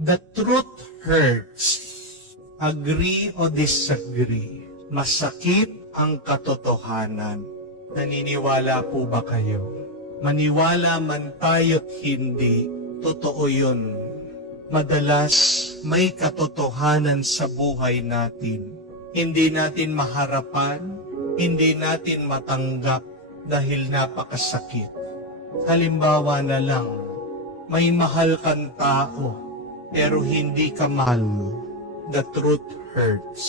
The truth hurts. Agree o disagree? Masakit ang katotohanan. Naniniwala po ba kayo? Maniwala man tayo't hindi, totoo yun. Madalas may katotohanan sa buhay natin. Hindi natin maharapan, hindi natin matanggap dahil napakasakit. Halimbawa na lang, may mahal kang tao, pero hindi ka mahal. The truth hurts.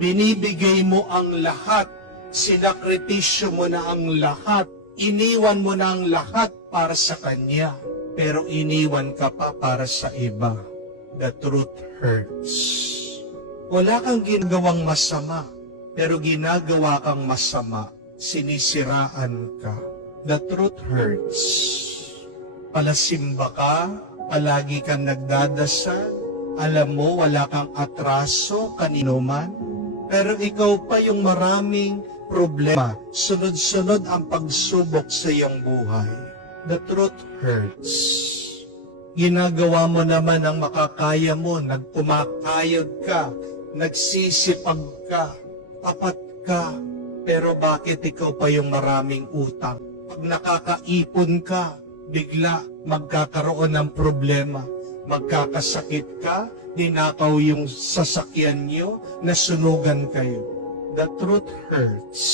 Binibigay mo ang lahat, sinakripisyo mo na ang lahat, iniwan mo na ang lahat para sa Kanya, pero iniwan ka pa para sa iba. The truth hurts. Wala kang ginagawang masama, pero ginagawa kang masama, sinisiraan ka. The truth hurts. Palasimba ka, palagi kang nagdadasal, alam mo wala kang atraso kanino man, pero ikaw pa yung maraming problema. Sunod-sunod ang pagsubok sa iyong buhay. The truth hurts. Ginagawa mo naman ang makakaya mo, nagpumakayod ka, nagsisipag ka, tapat ka, pero bakit ikaw pa yung maraming utang? Pag nakakaipon ka, bigla magkakaroon ng problema. Magkakasakit ka, ninakaw yung sasakyan nyo, nasunugan kayo. The truth hurts.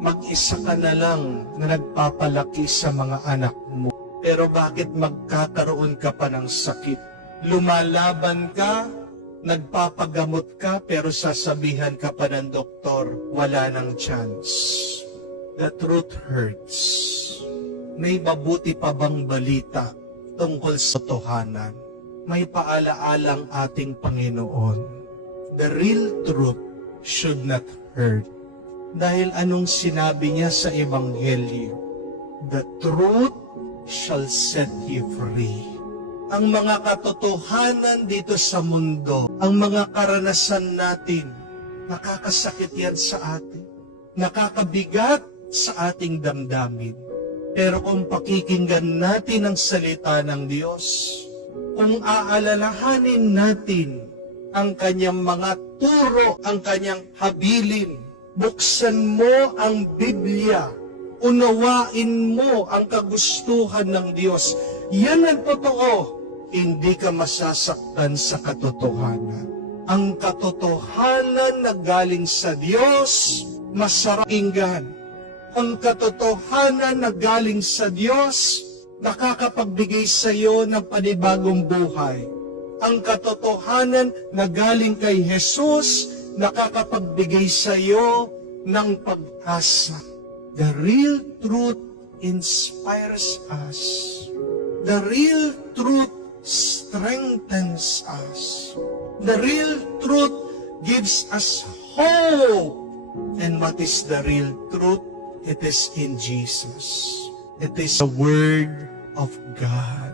Mag-isa ka na lang na nagpapalaki sa mga anak mo. Pero bakit magkakaroon ka pa ng sakit? Lumalaban ka, nagpapagamot ka, pero sasabihan ka pa ng doktor, wala nang chance. The truth hurts. May mabuti pa bang balita tungkol sa totohanan? May paalaalang ating Panginoon. The real truth should not hurt. Dahil anong sinabi niya sa Ebanghelyo? The truth shall set you free. Ang mga katotohanan dito sa mundo, ang mga karanasan natin, nakakasakit yan sa atin. Nakakabigat sa ating damdamin. Pero kung pakikinggan natin ang salita ng Diyos, kung aalalahanin natin ang kanyang mga turo, ang kanyang habilin, buksan mo ang Biblia, unawain mo ang kagustuhan ng Diyos, yan ang totoo. Hindi ka masasaktan sa katotohanan. Ang katotohanan na galing sa Diyos, masarap pakinggan. Ang katotohanan na galing sa Diyos, nakakapagbigay sa iyo ng panibagong buhay. Ang katotohanan na galing kay Jesus, nakakapagbigay sa iyo ng pag-asa. The real truth inspires us. The real truth strengthens us. The real truth gives us hope. And what is the real truth? It is in Jesus. It is the Word of God.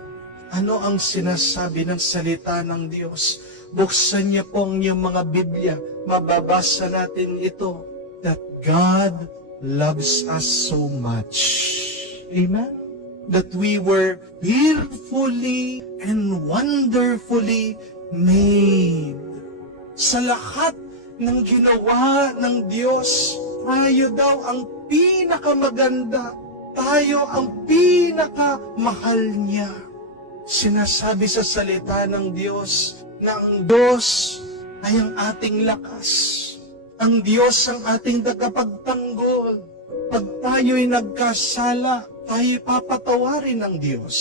Ano ang sinasabi ng salita ng Diyos? Buksan niyo po ang inyong mga Biblia. Mababasa natin ito. That God loves us so much. Amen? That we were fearfully and wonderfully made. Sa lahat ng ginawa ng Diyos, tayo daw ang pinakamaganda. Tayo ang pinakamahal niya. Sinasabi sa salita ng Diyos na ang Diyos ay ang ating lakas. Ang Diyos ang ating tagapagtanggol. Pag tayo'y nagkasala, tayo papatawarin ng Diyos.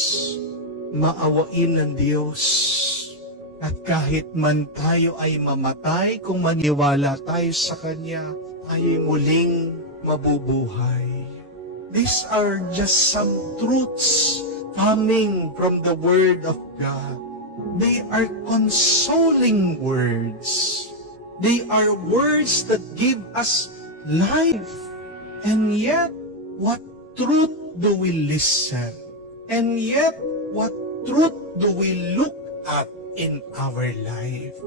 Maawain ng Diyos. At kahit man tayo ay mamatay, kung maniwala tayo sa Kanya, tayo'y muling mabubuhay. These are just some truths coming from the Word of God. They are consoling words. They are words that give us life. And yet, what truth do we listen? And yet, what truth do we look at in our life?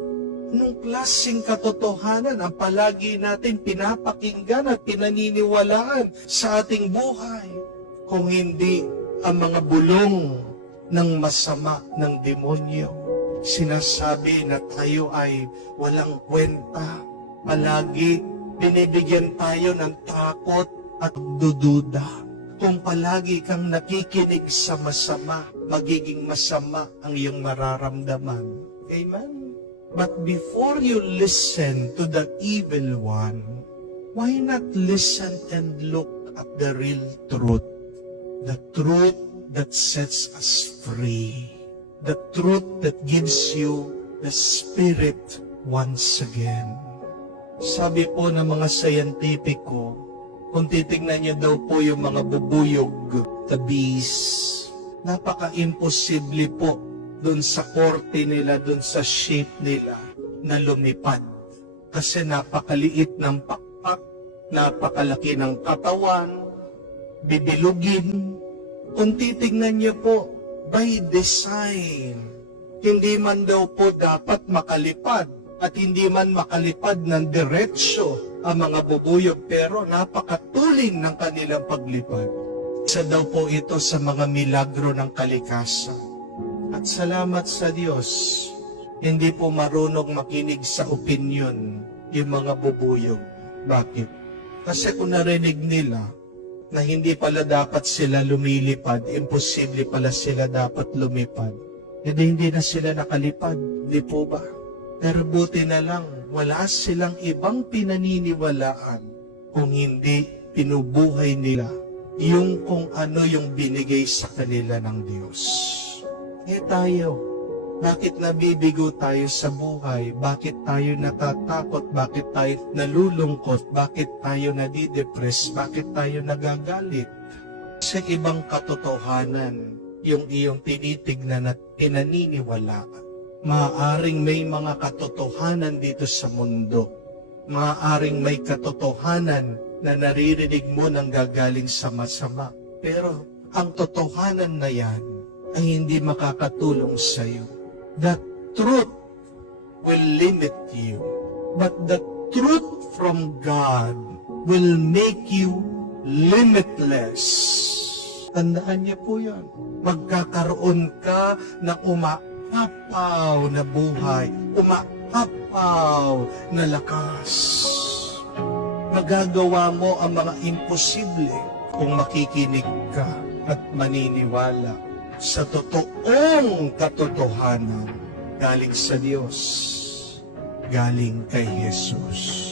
Anong klaseng katotohanan ang palagi natin pinapakinggan at pinaniniwalaan sa ating buhay? Kung hindi ang mga bulong ng masama ng demonyo. Sinasabi na tayo ay walang kwenta. Palagi binibigyan tayo ng takot at dududa. Kung palagi kang nakikinig sa masama, magiging masama ang iyong mararamdaman. Amen? But before you listen to the evil one, why not listen and look at the real truth? The truth that sets us free. The truth that gives you the Spirit once again. Sabi po ng mga scientifico, kung titignan niyo daw po yung mga bubuyog, the bees, napaka-imposible po dun sa korte nila, dun sa shape nila, na lumipad. Kasi napakaliit ng pakpak, napakalaki ng katawan, bibilugin. Kung titignan niyo po, by design, hindi man daw po dapat makalipad at hindi man makalipad ng diretsyo ang mga bubuyog, pero napakatuling ng kanilang paglipad. Isa daw po ito sa mga milagro ng kalikasan. At salamat sa Diyos, hindi po marunong makinig sa opinion yung mga bubuyog. Bakit? Kasi kung narinig nila na hindi pala dapat sila lumilipad, imposible pala sila dapat lumipad, hindi na sila nakalipad, di po ba? Pero buti na lang, wala silang ibang pinaniniwalaan kung hindi pinubuhay nila yung kung ano yung binigay sa kanila ng Diyos. Tayo, bakit nabibigo tayo sa buhay? Bakit tayo natatakot? Bakit tayo nalulungkot? Bakit tayo nadidepress? Bakit tayo nagagalit? Sa ibang katotohanan, yung iyong tinitignan at pinaniniwalaan. Maaaring may mga katotohanan dito sa mundo. Maaaring may katotohanan na naririnig mo nang gagaling sa masama. Pero ang totohanan na yan ay hindi makakatulong sa iyo. The truth will limit you, but the truth from God will make you limitless. Tandaan niyo po yan. Magkakaroon ka ng umaapaw na buhay, umaapaw na lakas. Magagawa mo ang mga imposible kung makikinig ka at maniniwala sa totoong katotohanan galing sa Diyos, galing kay Jesus.